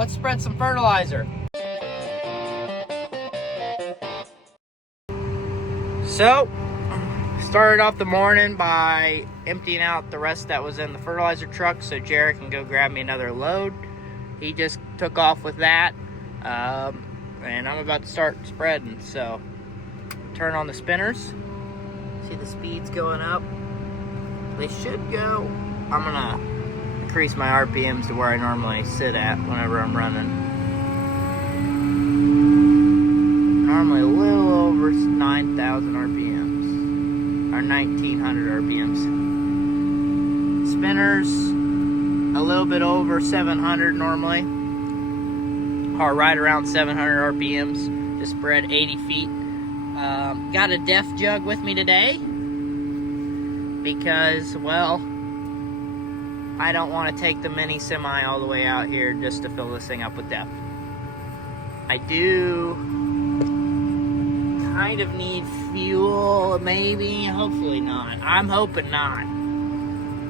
let's spread some fertilizer. So, started off the morning by emptying out the rest that was in the fertilizer truck so Jared can go grab me another load. He just took off with that, and I'm about to start spreading. So, turn on the spinners. See the speeds going up. They should go. I'm gonna increase my RPMs to where I normally sit at whenever I'm running. Normally a little over 9,000 RPMs, or 1,900 RPMs. Spinners, a little bit over 700 normally, or right around 700 RPMs to spread 80 feet. Got a def jug with me today because, well, I don't want to take the mini semi all the way out here just to fill this thing up with def. I do kind of need fuel, maybe, hopefully not. I'm hoping not,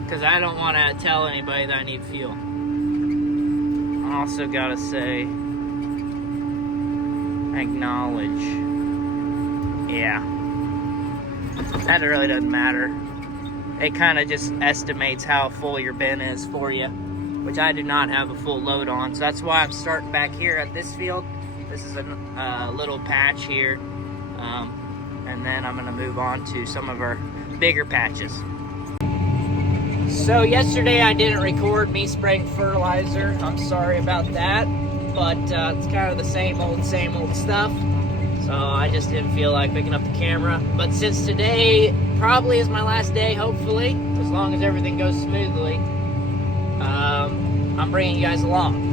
because I don't want to tell anybody that I need fuel. I also gotta say, acknowledge. Yeah, that really doesn't matter. It kind of just estimates how full your bin is for you, which I do not have a full load on. So that's why I'm starting back here at this field. This is a little patch here. And then I'm gonna move on to some of our bigger patches. So yesterday I didn't record me spraying fertilizer. I'm sorry about that, but it's kind of the same old stuff. So I just didn't feel like picking up the camera. But since today probably is my last day, hopefully, as long as everything goes smoothly, I'm bringing you guys along.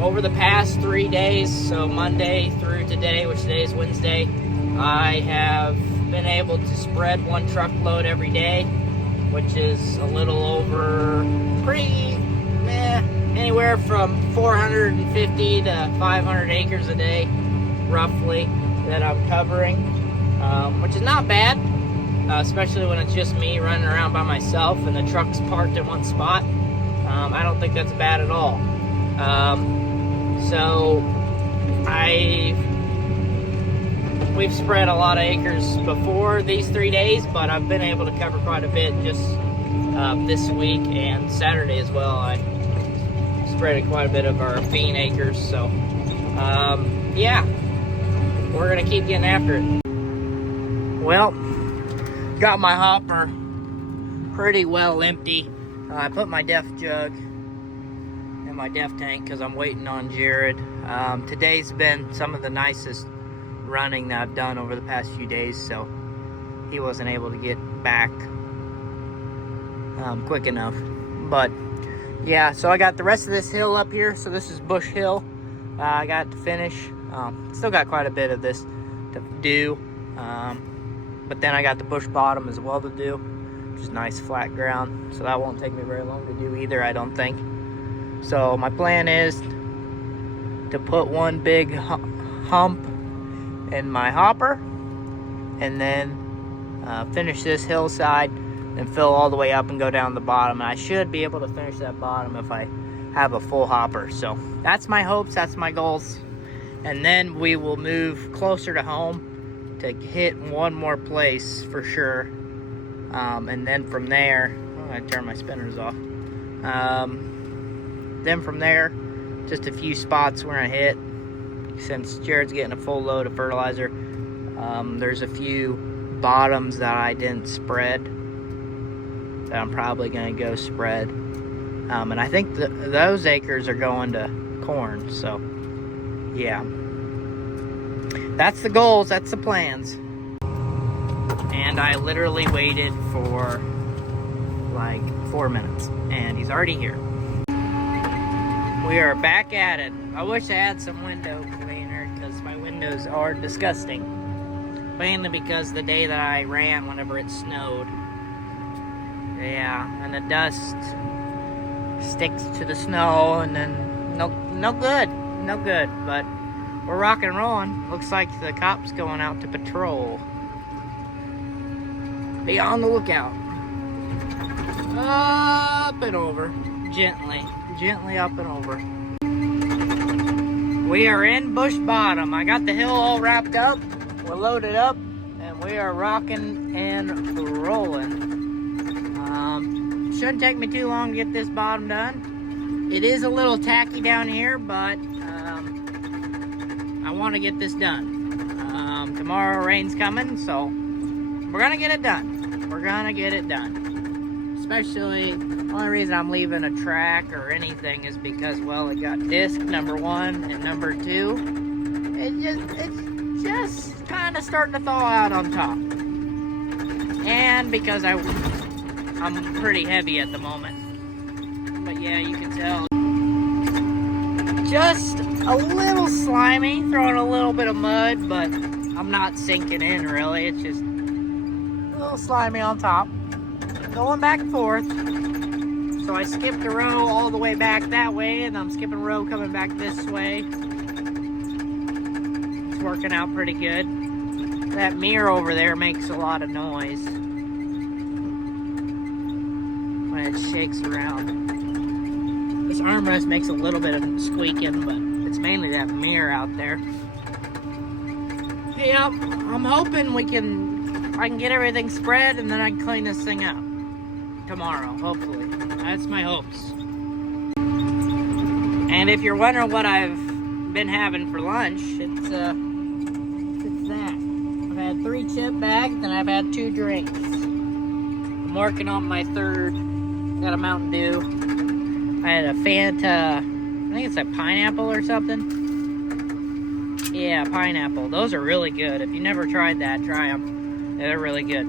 Over the past 3 days, so Monday through today, which today is Wednesday, I have been able to spread 1 truckload every day, which is a little over anywhere from 450 to 500 acres a day, roughly, that I'm covering, which is not bad, especially when it's just me running around by myself and the truck's parked in one spot. I don't think that's bad at all. So we've spread a lot of acres before these 3 days, but I've been able to cover quite a bit just this week and Saturday as well. I spread quite a bit of our bean acres, so yeah, we're gonna keep getting after it. Well, got my hopper pretty well empty. I put my def jug my def tank because I'm waiting on Jared. Today's been some of the nicest running that I've done over the past few days, so he wasn't able to get back quick enough. But yeah, so I got the rest of this hill up here. So this is Bush Hill. I got to finish. Still got quite a bit of this to do, but then I got the bush bottom as well to do, which is nice flat ground, so that won't take me very long to do either, I don't think. So my plan is to put one big hump in my hopper and then finish this hillside and fill all the way up and go down the bottom. And I should be able to finish that bottom if I have a full hopper. So that's my hopes, that's my goals. And then we will move closer to home to hit one more place for sure. And then from there, I'm gonna turn my spinners off. Then from there, just a few spots where I hit. Since Jared's getting a full load of fertilizer, there's a few bottoms that I didn't spread that I'm probably gonna go spread. And I think those acres are going to corn, so yeah. That's the goals, that's the plans. And I literally waited for like 4 minutes, and he's already here. We are back at it. I wish I had some window cleaner because my windows are disgusting. Mainly because the day that I ran, whenever it snowed. Yeah, and the dust sticks to the snow, and then no good. But we're rock and rolling. Looks like the cop's going out to patrol. Be on the lookout. Up and over. Gently. gently up and over. We are in Bush Bottom. I got the hill all wrapped up. We're loaded up, and we are rocking and rolling. Shouldn't take me too long to get this bottom done. It is a little tacky down here, but I want to get this done. Tomorrow rain's coming, so we're gonna get it done. We're gonna get it done. Especially, the only reason I'm leaving a track or anything is because, well, it got disc number 1 and number 2. It's just kind of starting to thaw out on top. And because I'm pretty heavy at the moment. But yeah, you can tell. Just a little slimy, throwing a little bit of mud, but I'm not sinking in really. It's just a little slimy on top. Going back and forth. So I skipped a row all the way back that way, and I'm skipping a row coming back this way. It's working out pretty good. That mirror over there makes a lot of noise when it shakes around. This armrest makes a little bit of squeaking, but it's mainly that mirror out there. Hey, I'm hoping I can get everything spread, and then I can clean this thing up tomorrow, hopefully. That's my hopes. And if you're wondering what I've been having for lunch, it's that. I've had 3 chip bags, and I've had 2 drinks. I'm working on my 3rd. Got a Mountain Dew. I had a Fanta, I think it's a pineapple or something. Yeah, pineapple. Those are really good. If you never tried that, try them. They're really good.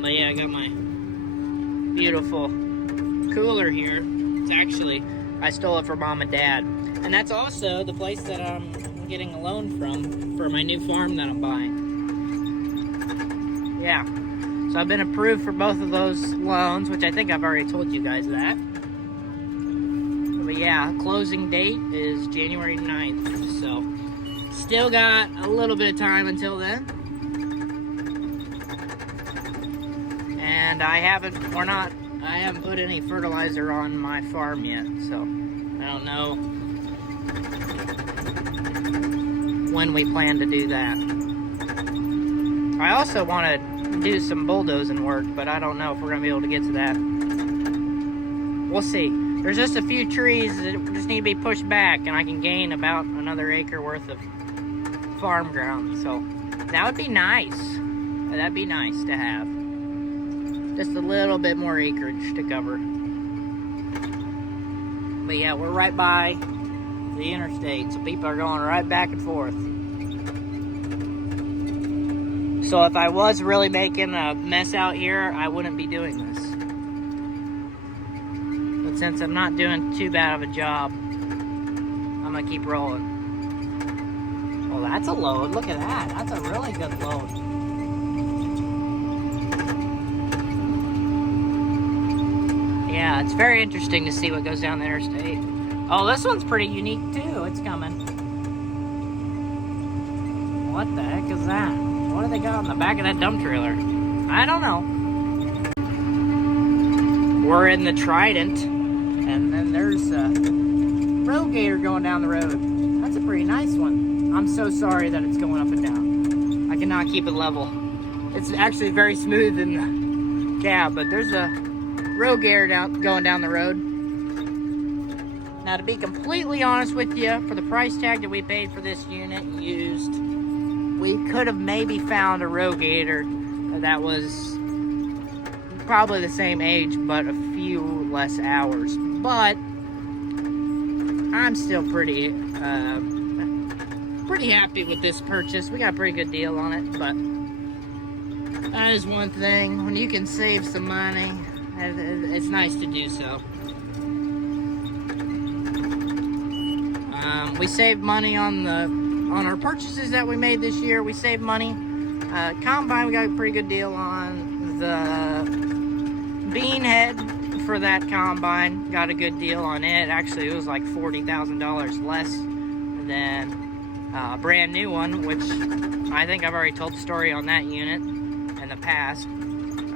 But yeah, I got my beautiful cooler here. It's actually, I stole it from Mom and Dad. And that's also the place that I'm getting a loan from for my new farm that I'm buying. Yeah. So I've been approved for both of those loans, which I think I've already told you guys that. But yeah, closing date is January 9th, so still got a little bit of time until then. And I haven't put any fertilizer on my farm yet, so I don't know when we plan to do that. I also want to do some bulldozing work, but I don't know if we're going to be able to get to that. We'll see. There's just a few trees that just need to be pushed back, and I can gain about another acre worth of farm ground. So that would be nice. That'd be nice to have. Just a little bit more acreage to cover. But yeah, we're right by the interstate, so people are going right back and forth. So if I was really making a mess out here, I wouldn't be doing this. But since I'm not doing too bad of a job, I'm gonna keep rolling. Well, that's a load. Look at that. That's a really good load. Yeah, it's very interesting to see what goes down the interstate. Oh, this one's pretty unique too. It's coming. What the heck is that? What do they got on the back of that dump trailer? I don't know. We're in the Trident, and then there's a road gator going down the road. That's a pretty nice one. I'm so sorry that it's going up and down. I cannot keep it level. It's actually very smooth in the cab, but there's a road gator going down the road. Now, to be completely honest with you, for the price tag that we paid for this unit used, we could have maybe found a road gator that was probably the same age, but a few less hours. But I'm still pretty happy with this purchase. We got a pretty good deal on it, but that is one thing. When you can save some money, it's nice to do so. We saved money on our purchases that we made this year. We saved money. Combine, we got a pretty good deal on. The bean head for that combine, got a good deal on it. Actually, it was like $40,000 less than a brand new one, which I think I've already told the story on that unit in the past.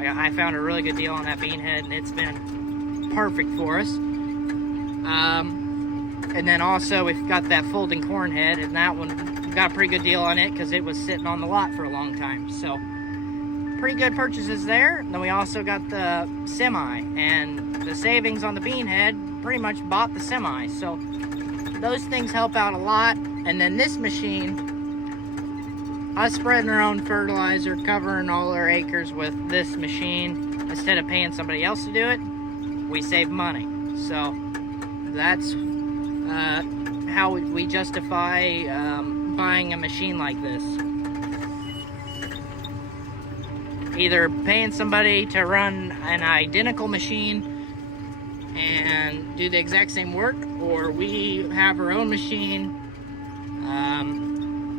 I found a really good deal on that bean head, and it's been perfect for us. And then also we've got that folding corn head, and that one we got a pretty good deal on it because it was sitting on the lot for a long time. So pretty good purchases there. And then we also got the semi, and the savings on the bean head pretty much bought the semi. So those things help out a lot. And then this machine, us spreading our own fertilizer, covering all our acres with this machine instead of paying somebody else to do it, we save money. So that's how we justify buying a machine like this. Either paying somebody to run an identical machine and do the exact same work, or we have our own machine,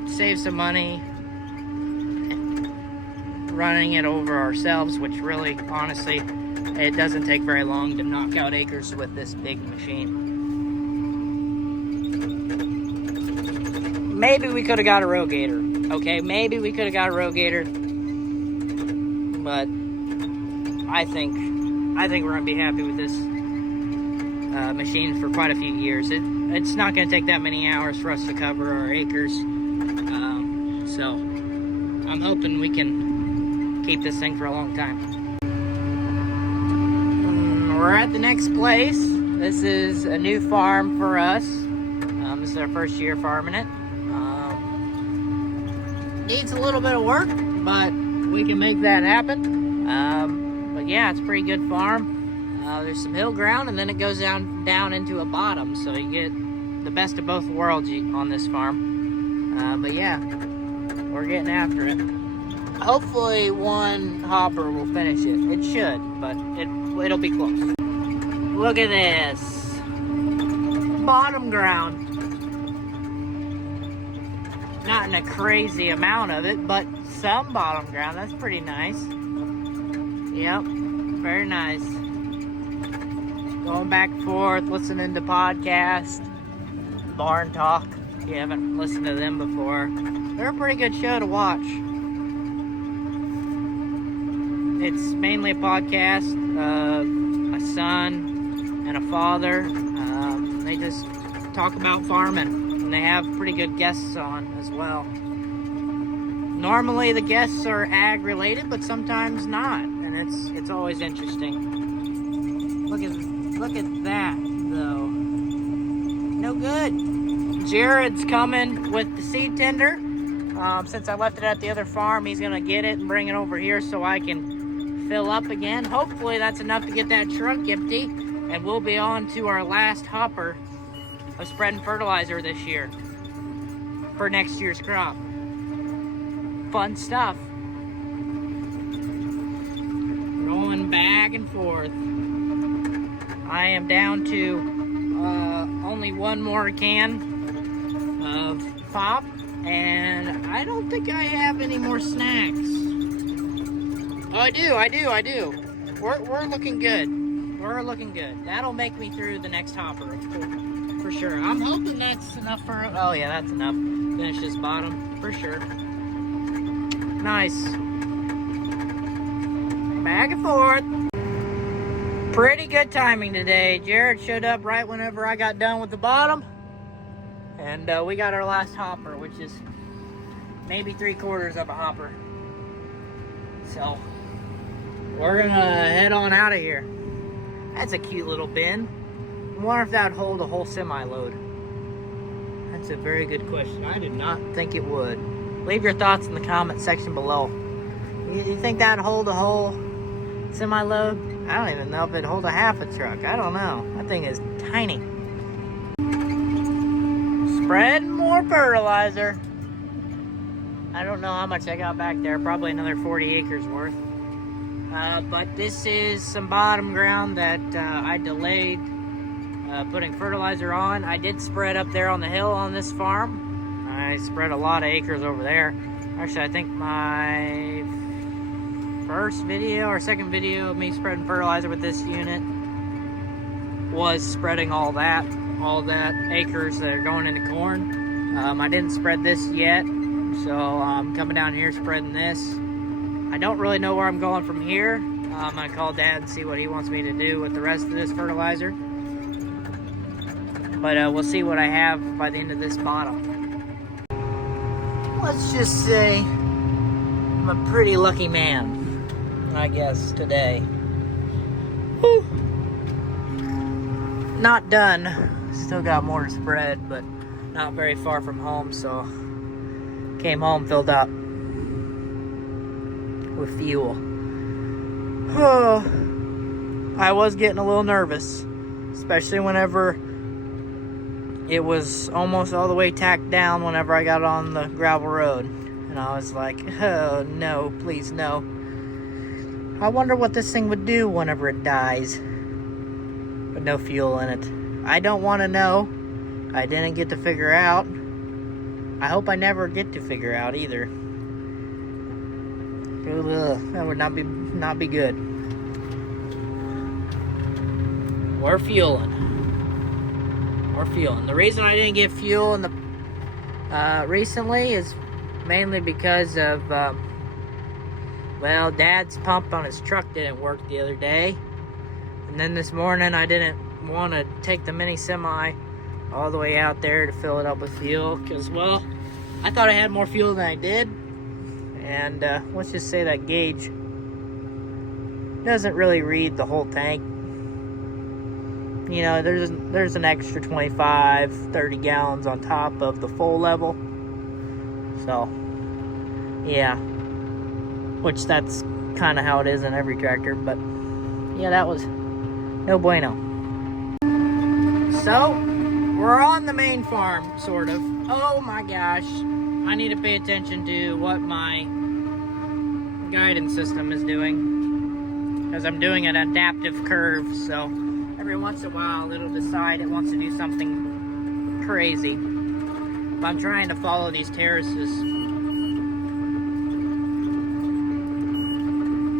save some money running it over ourselves, which really, honestly, it doesn't take very long to knock out acres with this big machine. Maybe we could have got a rogator, okay? Maybe we could have got a rogator, but I think we're gonna be happy with this machine for quite a few years. It's not gonna take that many hours for us to cover our acres, so I'm hoping we can keep this thing for a long time. We're at the next place. This is a new farm for us. This is our first year farming it. Needs a little bit of work, but we can make that happen. But yeah, it's a pretty good farm. There's some hill ground, and then it goes down into a bottom, so you get the best of both worlds on this farm. But yeah, we're getting after it. Hopefully one hopper will finish it. It should, but it'll be close. Look at this. Bottom ground. Not in a crazy amount of it, but some bottom ground. That's pretty nice. Yep, very nice. Going back and forth, listening to podcasts, Barn Talk. If you haven't listened to them before, they're a pretty good show to watch. It's mainly a podcast of a son and a father. They just talk about farming, and they have pretty good guests on as well. Normally the guests are ag related, but sometimes not, and it's always interesting. Look at that though. No good. Jared's coming with the seed tender. Since I left it at the other farm, he's gonna get it and bring it over here so I can fill up again. Hopefully that's enough to get that truck empty, and we'll be on to our last hopper of spreading fertilizer this year for next year's crop. Fun stuff. Rolling back and forth. I am down to only one more can of pop, and I don't think I have any more snacks. Oh, I do. We're looking good. We're looking good. That'll make me through the next hopper, for sure. I'm hoping that's enough for... Oh, yeah, that's enough. Finish this bottom, for sure. Nice. Back and forth. Pretty good timing today. Jared showed up right whenever I got done with the bottom. And we got our last hopper, which is maybe 3/4 of a hopper. So, we're gonna head on out of here. That's a cute little bin. I wonder if that would hold a whole semi-load. That's a very good question. I did not think it would. Leave your thoughts in the comment section below. You think that'd hold a whole semi-load? I don't even know if it'd hold a half a truck. I don't know. That thing is tiny. Spreading more fertilizer. I don't know how much I got back there. Probably another 40 acres worth. But this is some bottom ground that I delayed putting fertilizer on. I did spread up there on the hill on this farm. I spread a lot of acres over there. Actually, I think my first video or second video of me spreading fertilizer with this unit was spreading all that acres that are going into corn. I didn't spread this yet, so I'm coming down here spreading this. I don't really know where I'm going from here. I'm gonna call Dad and see what he wants me to do with the rest of this fertilizer. But we'll see what I have by the end of this bottom. Let's just say I'm a pretty lucky man, I guess, today. Whew. Not done. Still got more to spread, but not very far from home, so came home, filled up with fuel. I was getting a little nervous, especially whenever it was almost all the way tacked down whenever I got on the gravel road. And I was like, oh no, please no. I wonder what this thing would do whenever it dies with no fuel in it. I don't want to know. I didn't get to figure out. I hope I never get to figure out either. Ugh, that would not be good. We're fueling. The reason I didn't get fuel in the recently is mainly because of well, Dad's pump on his truck didn't work the other day, and then this morning I didn't want to take the mini semi all the way out there to fill it up with fuel because, well, I thought I had more fuel than I did, and let's just say that gauge doesn't really read the whole tank. You know, there's an extra 25, 30 gallons on top of the full level. So, yeah. Which that's kind of how it is in every tractor. But, yeah, that was no bueno. So, we're on the main farm, sort of. Oh my gosh. I need to pay attention to what my guidance system is doing. Because I'm doing an adaptive curve, so every once in a while, it'll decide it wants to do something crazy. But I'm trying to follow these terraces.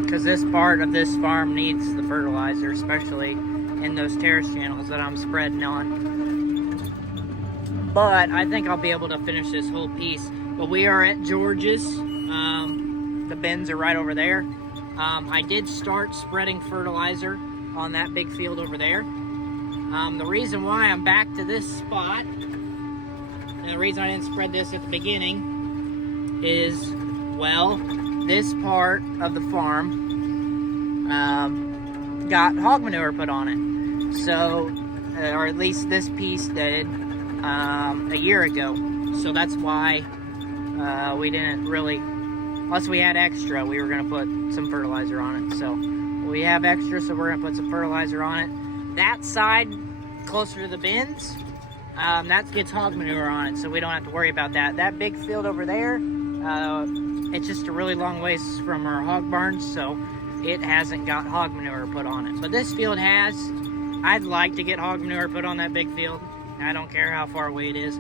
Because this part of this farm needs the fertilizer, especially in those terrace channels that I'm spreading on. But I think I'll be able to finish this whole piece. But we are at George's. The bins are right over there. I did start spreading fertilizer on that big field over there. The reason why I'm back to this spot, and the reason I didn't spread this at the beginning, is, well, this part of the farm got hog manure put on it. So, or at least this piece did a year ago. So that's why we didn't really, unless we had extra, we were going to put some fertilizer on it. So we have extra, so we're gonna put some fertilizer on it. That side, closer to the bins, that gets hog manure on it, so we don't have to worry about that. That big field over there, it's just a really long ways from our hog barns, so it hasn't got hog manure put on it. But this field has. I'd like to get hog manure put on that big field. I don't care how far away it is.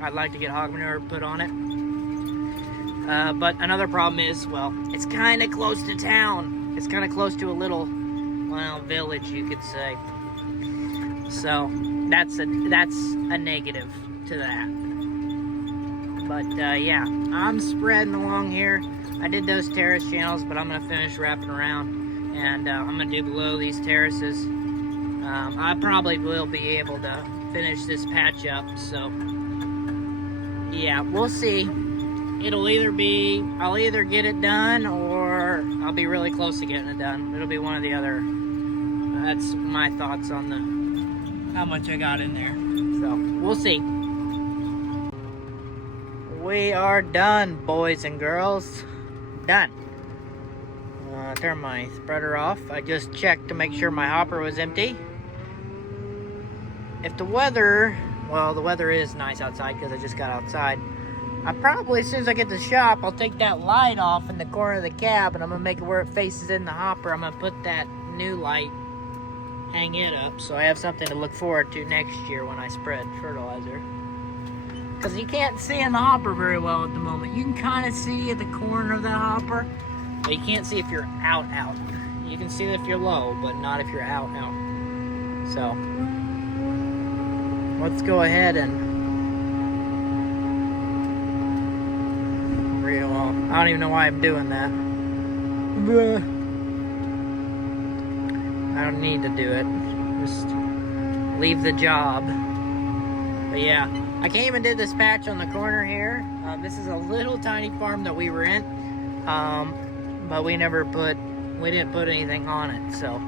I'd like to get hog manure put on it. But another problem is, well, it's kind of close to town. It's kind of close to a little, well, village, you could say. So that's a negative to that. But yeah, I'm spreading along here. I did those terrace channels, but I'm gonna finish wrapping around, and I'm gonna do below these terraces. I probably will be able to finish this patch up. So yeah, we'll see. It'll either be, I'll either get it done or I'll be really close to getting it done. It'll be one or the other. That's my thoughts on how much I got in there. So, we'll see. We are done, boys and girls. Done. Turn my spreader off. I just checked to make sure my hopper was empty. If the weather, well, the weather is nice outside because I just got outside. I probably, as soon as I get to the shop, I'll take that light off in the corner of the cab, and I'm going to make it where it faces in the hopper. I'm going to put that new light, hang it up, so I have something to look forward to next year when I spread fertilizer. Because you can't see in the hopper very well at the moment. You can kind of see at the corner of the hopper, but you can't see if you're out. You can see if you're low, but not if you're out. So, let's go ahead and I don't even know why I'm doing that. I don't need to do it. Just leave the job But yeah, I came and did this patch on the corner here. This is a little tiny farm that we were in, but we didn't put anything on it, so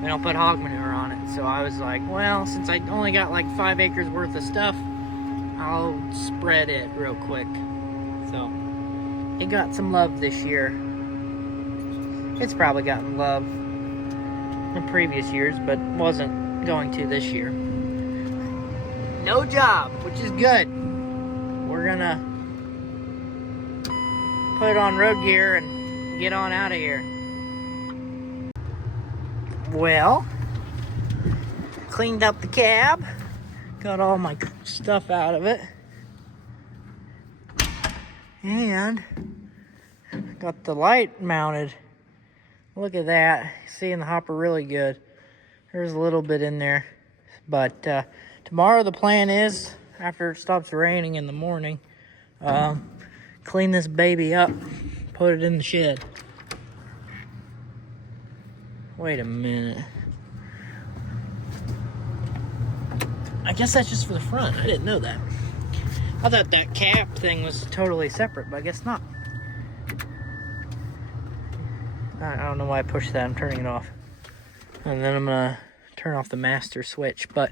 we don't put hog manure on it. So I was like, well, since I only got like 5 acres worth of stuff, I'll spread it real quick. So it got some love this year. It's probably gotten love in previous years, but wasn't going to this year. No job, which is good. We're gonna put on road gear and get on out of here. Well, cleaned up the cab, got all my stuff out of it, and got the light mounted. Look at that, seeing the hopper really good. There's a little bit in there, but tomorrow the plan is, after it stops raining in the morning, clean this baby up, put it in the shed. Wait a minute. I guess that's just for the front. I didn't know that. I thought that cap thing was totally separate, but I guess not. I don't know why I pushed that. I'm turning it off. And then I'm gonna turn off the master switch, but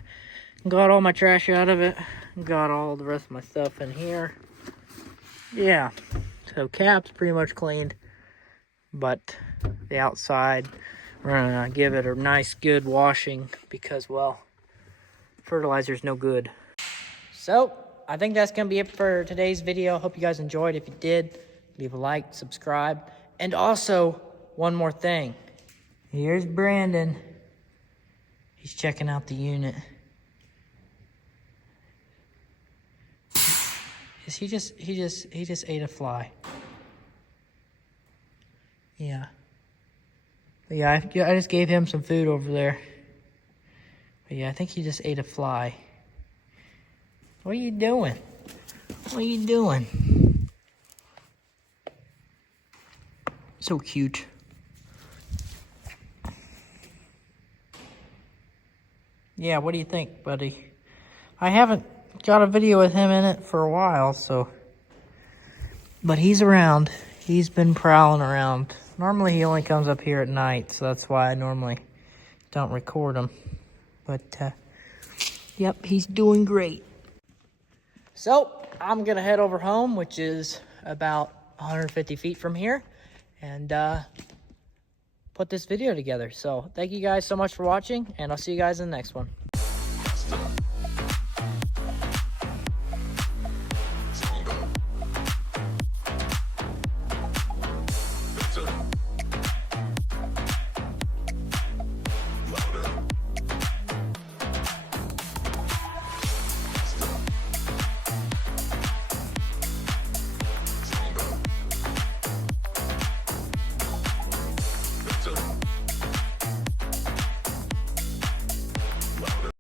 got all my trash out of it. Got all the rest of my stuff in here. Yeah, so cap's pretty much cleaned, but the outside, we're gonna give it a nice good washing because, well, fertilizer's no good. So I think that's gonna be it for today's video. Hope you guys enjoyed. If you did, leave a like, subscribe, and also one more thing. Here's Brandon. He's checking out the unit. He just ate a fly. Yeah. But yeah, I just gave him some food over there. But yeah, I think he just ate a fly. What are you doing? What are you doing? So cute. Yeah, what do you think, buddy? I haven't got a video with him in it for a while, so. But he's around. He's been prowling around. Normally he only comes up here at night, so that's why I normally don't record him. But, yep, he's doing great. So, I'm gonna head over home, which is about 150 feet from here, and put this video together. So, thank you guys so much for watching, and I'll see you guys in the next one.